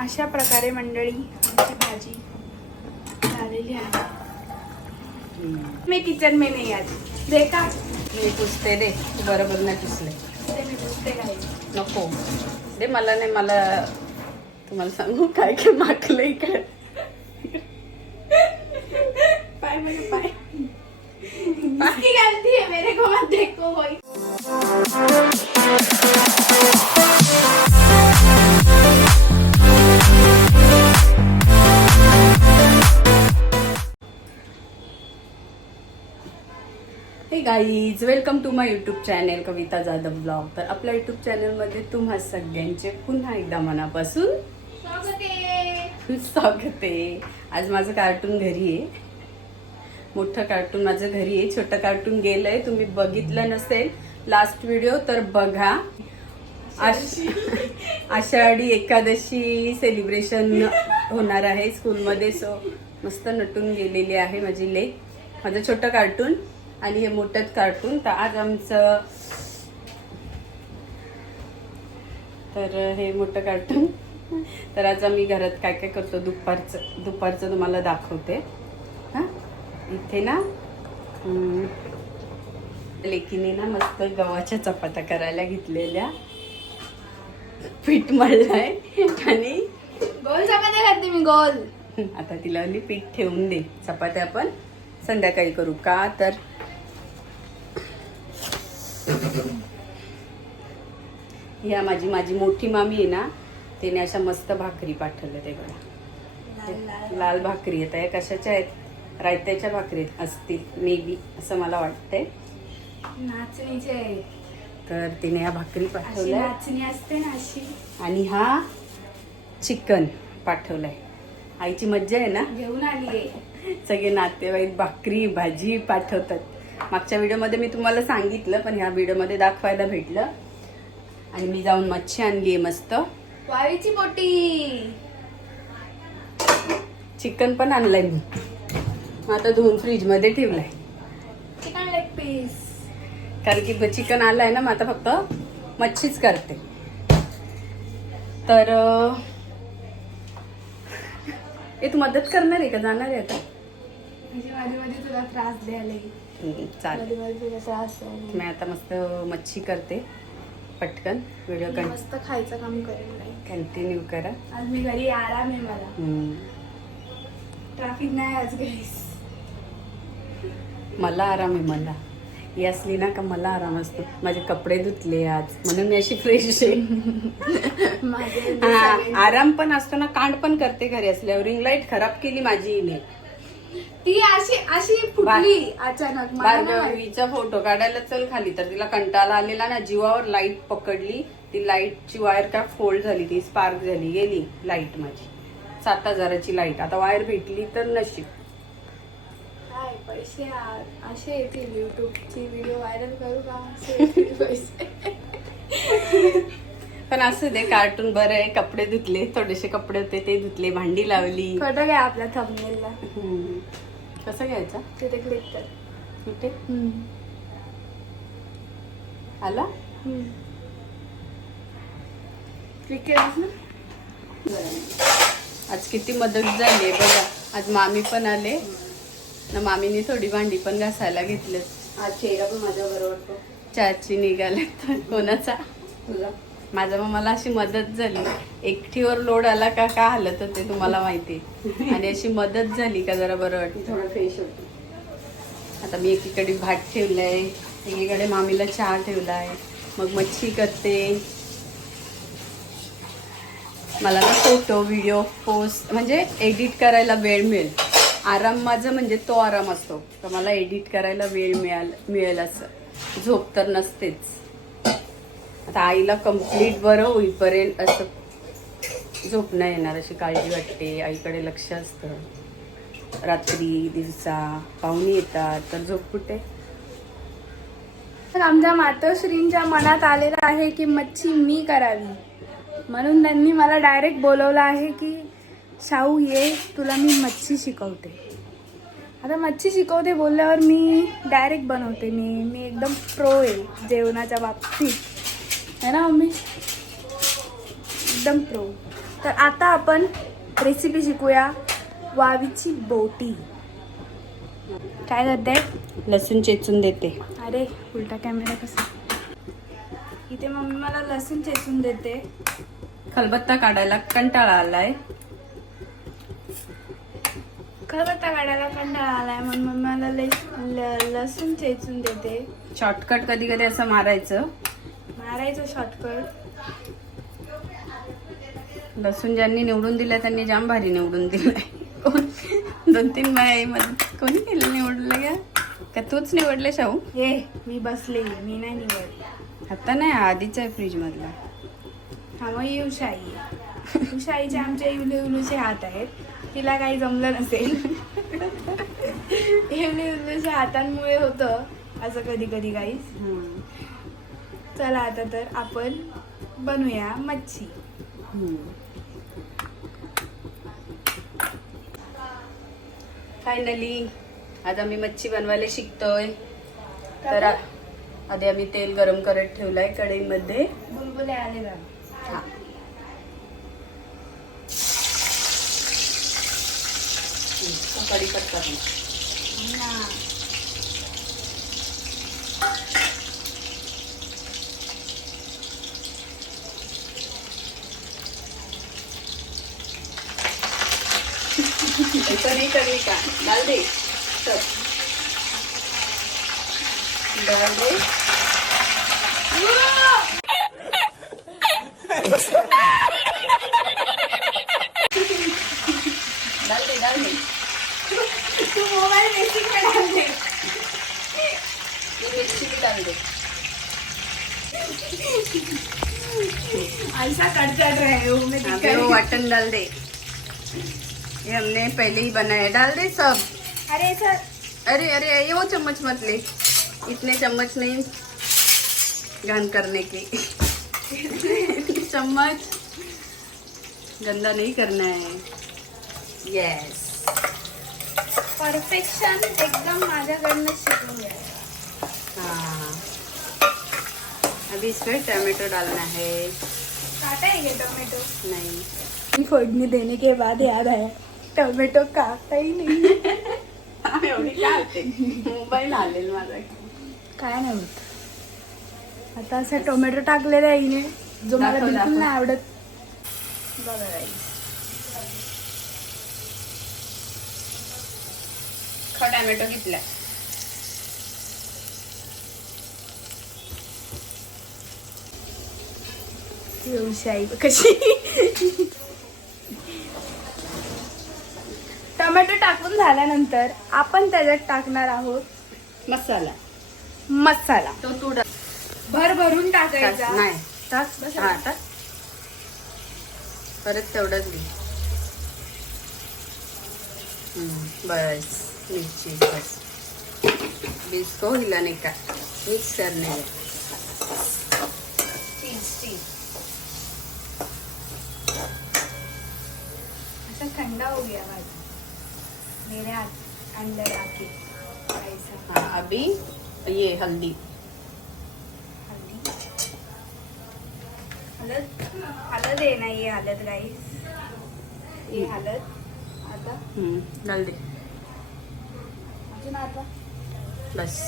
अशा प्रकारे मंडळी आमची भाजी झालेली आहे. मी किचन में नाही आज देखा मी पुसते दे. बरोबर नाही पुसले. ते मी पुसते काय नको. दे मला नाही मला तुम्हाला सांगू काय काय माकलं इकडे? पाय मेरे पाय. इसकी गलती है मेरे को मत देखो कोई hey guys welcome to my YouTube channel Kavita Jadhav blog तर आपल्या यूट्यूब चॅनलमध्ये तुम्हा सगळ्यांचे पुन्हा एकदा मनापासून स्वागत आहे. आज माझं कार्टून घरी आहे. मोठं कार्टून माझं घरी आहे. छोटं कार्टून गेलंय. तुम्ही बघितलं नसेल लास्ट व्हिडिओ तर बघा. आष- आषाढी एकादशी सेलिब्रेशन होणार आहे स्कूलमध्ये सो मस्त नटून गेलेली आहे माझी लेक. माझं छोटं कार्टून आणि हे मोठं कार्टून तर आज आमचं तर हे मोठं कार्टून तर आज आम्ही घरात काय काय करतो? दुपारचं दुपारचं तुम्हाला दाखवते. हां? इथे ना लेकीने ना मस्त गव्हाच्या चपात्या करायला घेतलेल्या. पीठ मळलाय आणि गोल चपात्या करते मी गोल. आता तिला पीठ ठेवून दे. चपात्या आपण संध्याकाळी करू. का तर? ह्या माझी माझी मोठी मामी आहे ना तिने अशा मस्त भाकरी पाठवल्या ते बघा. लाल भाकरी. आहेत या कशाच्या आहेत? रायत्याच्या भाकरी असतील मे बी असं मला वाटतंय. नाचणीचे तर तिने या भाकरी पाठवल्या. नाचणी असते ना अशी. आणि हा चिकन पाठवलाय. आईची मज्जा आहे ना? घेऊन आली आहे सगळे नातेवाईक भाकरी भाजी पाठवतात. मागच्या व्हिडिओमध्ये मी तुम्हाला सांगितलं पण ह्या व्हिडिओमध्ये दाखवायला भेटलं. आणि मी जाऊन मच्छी आणली मस्त. वाळीची पोटी चिकन पण आणलंय मी. आता धुवून फ्रीजमध्ये ठेवलंय. Chicken leg piece. कारण की चिकन आलंय ना मग आता फक्त मच्छीच करते. तर ए तू मदत करणार आहे का? जाणार आहे आता? म्हणजे मध्ये तुला त्रास द्यायला चालेल मी आता मस्त मच्छी करते पटकन व्हिडिओ मस्त खायचं काम करेन. कंटिन्यू करा आज मी घरी आराम आहे मला. ट्रॅफिक नाही आज घरी मला आराम आहे मला ही असली ना का मला आराम असतो माझे कपडे धुतले आज म्हणून मी अशी फ्रेश आहे आराम पण असतो ना कांड पण करते घरी असल्यावर रिंग लाइट खराब केली माझी हिने ती अशी अशी फुटली अचानक मला नाही माहीत. भार्गवीचा फोटो काढायला चल खाली. तर तिला कंटाळा आलेला ना जीवावर लाइट पकडली. ती लाईटची वायर काय फोल्ड झाली ती स्पार्क झाली गेली लाइट माझी. सात हजाराची लाइट आता वायर भेटली तर नशीब. काय पैसे आ- असे येतील युट्यूबची व्हिडिओ व्हायरल करू का? असे येतील पैसे. पण असं दे कार्टून बरं आहे. कपडे धुतले थोडेसे कपडे होते ते धुतले भांडी लावली. आपल्या थंबनेलला हम्म. कसं घ्यायचं? तिथे क्लिक कर. हम्म. आला. क्लिक केलंस ना? आज किती मदत झाली बघा. आज मामी पण आले. ना मामीने थोडी भांडी पण घासायला घेतली आज चेहरा पण माझ्या बरोबर चाची निघाले कोणाचा? तुझा. माझा मग मला अशी मदत झाली. एकटीवर लोड आला का का हालत होते तुम्हाला माहिती? आणि अशी मदत झाली का जरा बरं वाटतं? थोडं फ्रेश होतो. आता मी एकीकडे भात ठेवलाय एकीकडे मामीला चहा ठेवलाय मग मच्छी करते. मला ना फोटो व्हिडिओ पोस्ट म्हणजे एडिट करायला वेळ मिळेल. आराम माझं म्हणजे तो आराम असतो. तर मला एडिट करायला वेळ मिळाल मिळेल असं. झोप तर नसतेच. आता आईला कंप्लीट बरं होईपर्यंत असं झोप नाही येणार अशी काळजी वाटते. आईकडे लक्ष असतं. रात्री दिवसा पाहुणे येतात तर झोप कुठे? तर आमच्या मातोश्रींच्या मनात आलेलं आहे की मच्छी मी करावी म्हणून त्यांनी मला डायरेक्ट बोलवलं आहे की शाहू ये तुला मी मच्छी शिकवते. आता मच्छी शिकवते बोलल्यावर मी डायरेक्ट बनवते मी. मी एकदम प्रो आहे जेवणाच्या बाबतीत. है ना मम्मी? एकदम प्रो तर आता आपण रेसिपी शिकूया वावीची बोटी. काय करते? लसूण चेचून देते. अरे उलटा कॅमेरा कसा? इथे मम्मी मला लसूण चेचून देते. खलबत्ता काढायला कंटाळा आलाय. खलबत्ता काढायला कंटाळा आलाय म्हणून मम्मी मला लसूण चेचून देते. शॉर्टकट कधी कधी असं मारायचं. मारायचं शॉर्टकट लसूण ज्यांनी निवडून दिलाय त्यांनी जाम भारी निवडून दिलाय. कोण? दोन तीन मध्ये कोणी केलं निवडलं का का तूच निवडलं शाहू? हे मी बसले मी नाही निवड आता नाही आधीच आहे फ्रीज मधला हा मग युशाई युशाईचे आमच्या युले युलूचे हात आहेत. तिला काही जमलं नसेल. युले युलूच्या हातांमुळे होतं असं कधी कधी काहीच. चला आता तर आपण बनवूया मच्छी. फायनली आज आम्ही मच्छी बनवायला शिकतोय तर आ- आधी आम्ही तेल गरम करत ठेवलंय कढईमध्ये बुलबुले आले का हा. कढीपत्ता पण. का? डाल दे. सब डाल दे. डाल दे डाल दे. तू मोबाईल बेसिक में डाल दे. ये मिर्ची भी डाल दे. ऐसा करता रहे हो मैं वो नहीं। वाटन डाल दे. ये हमने पहले ही बनाया। है डाल दे सब। अरे सर। अरे अरे ये वो चम्मच मत ले। इतने चम्मच नहीं। घान करने के। चम्मच। गंदा नहीं करना है। यस परफेक्शन एकदम माझ्याकडनं शिकून घ्या हाँ। अभी इसमें टमाटो डालना है। काटा है ये टोमेटो नहीं। फोड़नी देने के बाद याद आया। टोमेटो काटा ही नहीं एवढी काय होते? मोबाईल आलेल माझा. काय नाही होत. आता असं टोमॅटो टाकलेला आहे हिने. जो मला बिलकुल. नाही आवडत. बघा. खा टॅमॅटो घेतला. व्यवसाय कशी? टोमॅटो टाकून झाल्यानंतर आपण त्याच्यात टाकणार आहोत मसाला. मसाला. तो तू डाल भर भरून टाकायचा. नाही. टाक बस हा. टाक परत तेवढंच घे. हम्म, बस. मिर्ची बस. बीज को हिलाने का? मिक्स करने ठंडा हो गया भाई मेरे अंदर आके। ऐसा। हाँ अभी ये हल्दी। हल्दी? हलद? हलद आहे ना ये हलद गाईस ये हलद। आता? डाल दे। अजून आता? बस।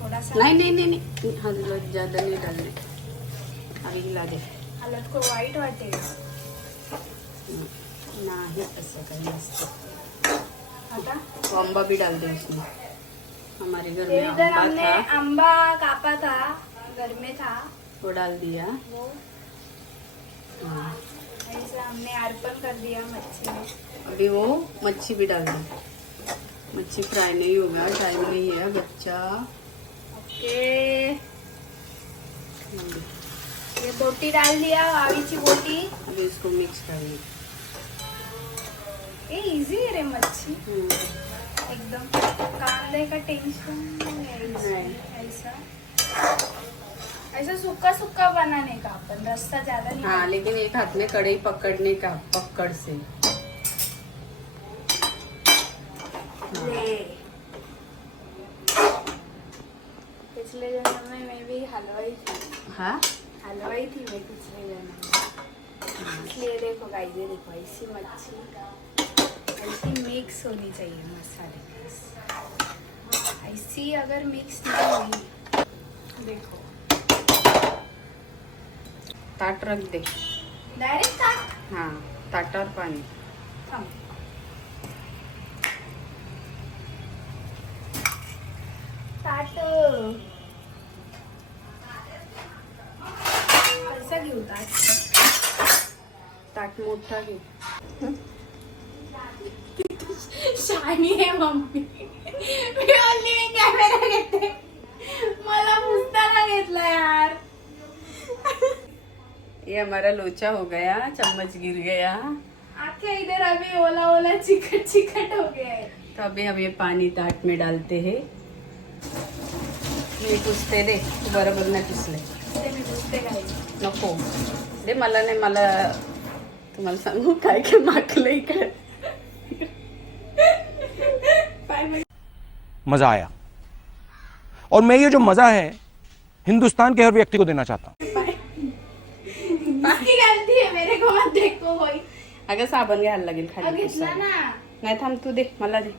थोडासा? नहीं नहीं नहीं नहीं। हल्दी ज़्यादा नहीं डालने अभी हिला दे। हलद को वाईट वाटेल हम्म, नाही असं काही नसतं आता वो अम्बा भी डाल दे उसमें। हमारे घर में अम्बा हमने था। अम्बा कापा था घर में था। वो डाल दिया। वो। हाँ। ऐसा हमने अर्पण कर दिया मच्छी में। अभी वो मच्छी भी डाल दी मच्छी फ्राई नहीं होगा टाइम नहीं है बच्चा। ओके। ये बोटी डाल दिया वावीची बोटी। अभी इसको मिक्स करेंगे। ये इजी है रे मच्छी. एकदम कांदे का टेंशन नहीं. है। ऐसा. ऐसा सूखा सूखा बनाने का अपन रास्ता ज्यादा नहीं हाँ लेकिन एक हाथ में कढ़ाई पकड़ने का? पकड़ से हाँ, पिछले जन्म में मैं भी हलवाई थी। हाँ? हलवाई थी मैं पिछले जन्म में। ये देखो गाइस देखो ऐसी मच्छी। ऐसी मिक्स होनी चाहिए मसाले के साथ। ऐसी अगर मिक्स नहीं हुई देखो। ताट रख दे। डायरेक्ट काट हा ताटावर पाणी थांब। ये हमारा लोचा हो गया चम्मच गिर गया। आखे इधर अभी ओला ओला चिकट चिकट हो गया है। तो अभी हम ये पानी ताट में डालते हैं। मी पुसते दे तू बरोबर नाही पुसले ते मी पुसते काही नको। दे मला नाही मला तुम्हाला सांगू काय काय माकलं इकडे मज़ा आया। और मैं ये जो मज़ा है हिंदुस्तान के हर व्यक्ति को देना चाहता है। मेरे को मत देखो कोई अगं साबण घ्यायला लागेल खाली घेतला पुसायला. ना. नाही थांब तू दे मला दे.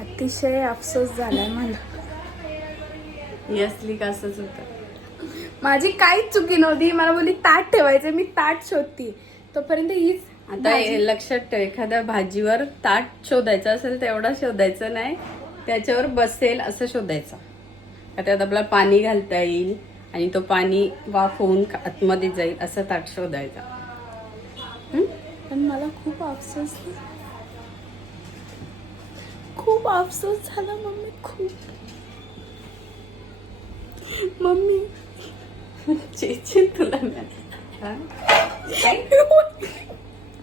अतिशय अफसोस झालाय मला. ही असली का असंच होतं? माझी काहीच चुकी नव्हती. मला बोलली ताट ठेवायचं मी ताट शोधती. तोपर्यंत हीच आता हे लक्षात ठेव एखाद्या भाजीवर ताट शोधायचं असेल तर एवढा शोधायचं नाही. त्याच्यावर बसेल असं शोधायचं. का त्यात आपल्याला पाणी घालता येईल आणि तो पाणी वाफ होऊन आतमध्ये जाईल असं ताट शोधायचं. पण मला खूप अफसोस खूप अफसोस झाला मम्मी खूप. मम्मी. चेचे तुला?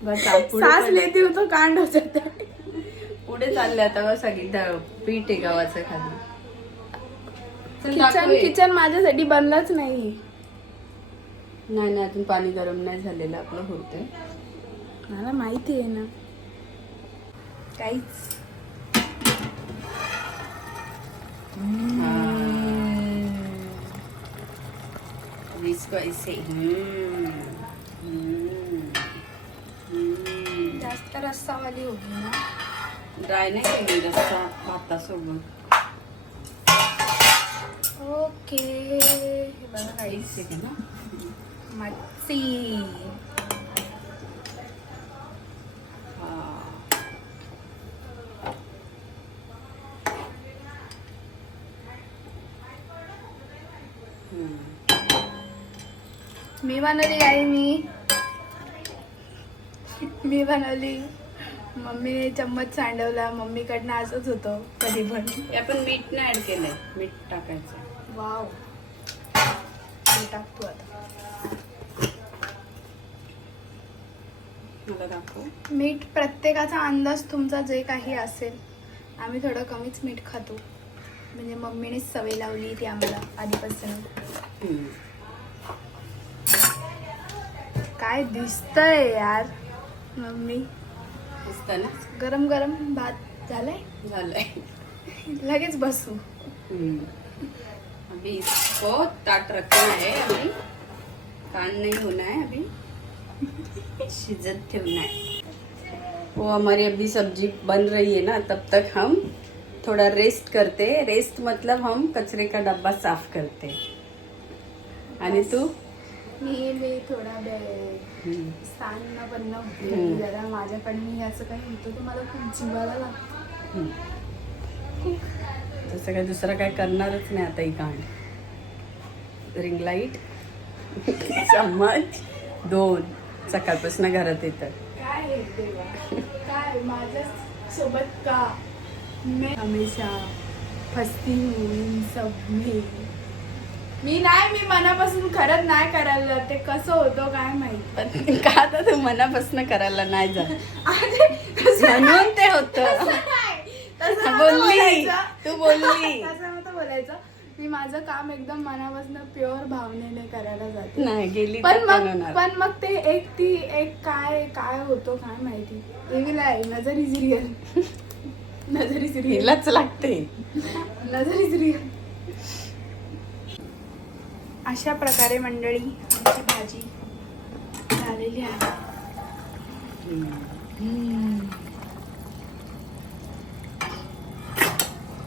बस सास लेती हूँ तो कांड हो जाता है पुढे चालले आता बघ सांगितलं पीठ आहे गव्हाचं खाली. किचन. किचन माझ्यासाठी बनलंच नाही. नाही नाही अजून पाणी गरम नाही झालेलं आपलं होतंय. मला माहिती आहे ना. काहीच. हम्म, हम्म. जास्त रस्सावाली होती ना. ड्राय नाही केली रस्ता भातासोबत. ओके. बघा काहीच ना मच्छी. मी बनवली आई मी. मी बनवली. मम्मीने चम्मच सांडवला. मम्मीकडनं असंच होतं कधी पण. आपण मीठ नाही ऍड केलंय. मीठ टाकायचं. वाव. हे टाकतो आता. मीठ प्रत्येकाचा अंदाज तुमचा जे काही असेल आम्ही थोडं कमीच मीठ खातो. म्हणजे मम्मीनेच सवय लावली ती आम्हाला आधीपासून. काय दिसतंय यार मम्मी. दिसतं ना? गरम गरम भात झालाय? झालंय. लगेच बसू. अभी इसको ताट रखना है अभी। कान नहीं होना है अभी। शिजत ठेवना है। वो हमारी अभी सब्जी बन रही है ना तब तक हम थोड़ा रेस्ट करते रेस्ट मतलब हम कचरे का डब्बा साफ करते आणि तू? मी मी थोडा. स्थान होते हम्म. जरा माझ्याकडनं हे असं काही होतं मला खूप जीवाला लागतं. तसं काय दुसरं काय करणारच नाही आता ही कांड. रिंग लाइट चम्मच दोन. सकाळपासून घरात येतात. काय आहे देवा? काय? माझ्या सोबत का? मैं हमेशा फसती हूँ सब में मी नाही मी मनापासून खरंच नाही करायला ते कसं होतं काय माहीत? पण का आता तू मनापासून करायला नाही जात? म्हणून ते होत. तसं नव्हतं बोलली. बोलायचं. तू बोलली. तसं नव्हतं बोलायचं. मी माझं काम एकदम मनापासून प्युअर भावनेने करायला जाते. नाही गेली पण मग. पण मग ते एक ती एक काय काय होतो काय माहिती. रिअल आहे नजर इज रिअल नजर इज रिअल हिलाच लागते. नजर इज रिअल अशा प्रकारे मंडळी आमची भाजी झालेली आहे.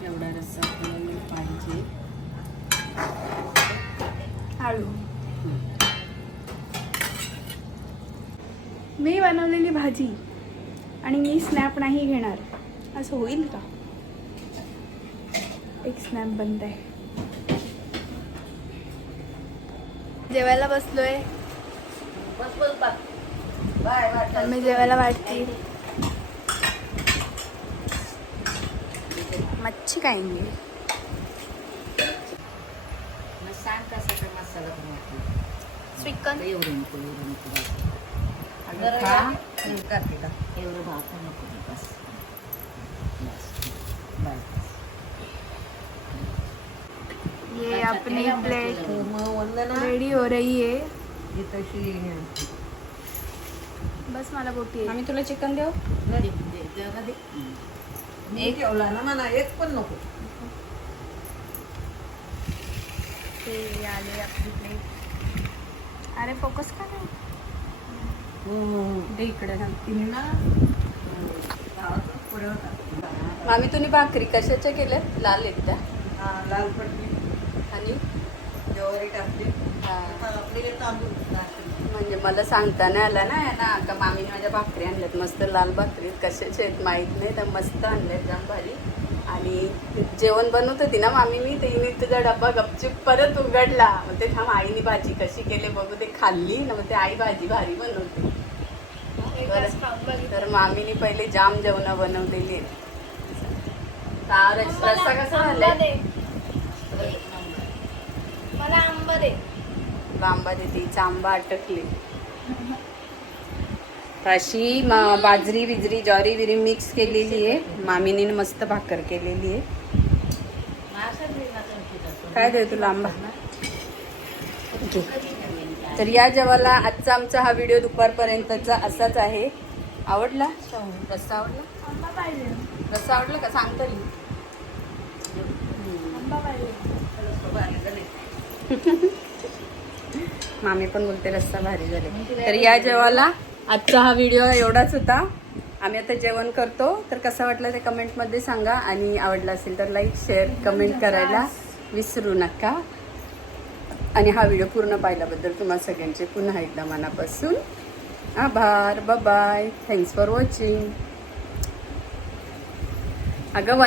एवढा रस्सा आपल्याला पाहिजे. आळू. मी बनवलेली भाजी आणि मी स्नॅप नाही घेणार. असं होईल का? एक स्नॅप बनत आहे. जेवायला बसलोय. मी जेवायला वाटते मच्छी खाएंगे मग सांग कसा काय मसाला बनवतो चिकन एवढं नको एवढं नको अगं खा. हं, करते का? एवढं भात नको बस बस. बस ये अपनी प्लेट रेडी हो रही है. ही तशी बस मला बोटी आहे. आम्ही तुला चिकन देऊ? दे, दे, जरा दे. एक ठेवला ना मला एक पण नको. ते आले आपली प्लेट अरे फोकस का नाही इकडे ना तिने ना गावातून पुढे होता. आम्ही तुम्ही भाकरी कशाच्या केल्या? लाल आहेत त्या. हा, लाल पट्टी आणि? ज्वारी टाकली. हा. तांदूळ. टाकले. म्हणजे मला सांगता नाही आलं ना ना का मामीने माझ्या भाकरी आणल्यात मस्त लाल भाकरी कशाचे आहेत माहीत नाही तर मस्त आणल्यात जाम भारी. आणि जेवण बनवत होती ना मामी मी ते हिने तुझा डब्बा गपचूप परत उघडला. मग ते थांब आईने भाजी कशी केली बघू ते खाल्ली ना मग ते आई भाजी भारी बनवते. तर मामीने पहिले जाम जेवण बनवलेली आहेत. कसा झालाय दे. मला आंबा दे. आंबा देते हिचा आंबा अटकले. अशी बाजरी बिजरी ज्वारी बिरी मिक्स केलेली आहे. मामीने मस्त भाकर केलेली आहे. काय देऊ तुला आंबा. तर या जेवाला आजचा आमचा हा व्हिडिओ दुपारपर्यंतचा असाच आहे. आवडला? रस्सा आवडला? रस्सा आवडला का? सांग तरी आंबा पाहिजे भारी झाले. मामी पण बोलते रस्सा भारी झाले. तर या जेवाला आजचा हा व्हिडिओ एवढाच होता. आम्ही आता जेवण करतो. तर कसा वाटला ते कमेंटमध्ये सांगा. आणि आवडला असेल तर लाईक शेअर कमेंट करायला विसरू नका. आणि हा व्हिडिओ पूर्ण पाहिल्याबद्दल तुम्हा सगळ्यांचे पुन्हा एकदा मनापासून आभार. बाय थँक्स फॉर वॉचिंग अगं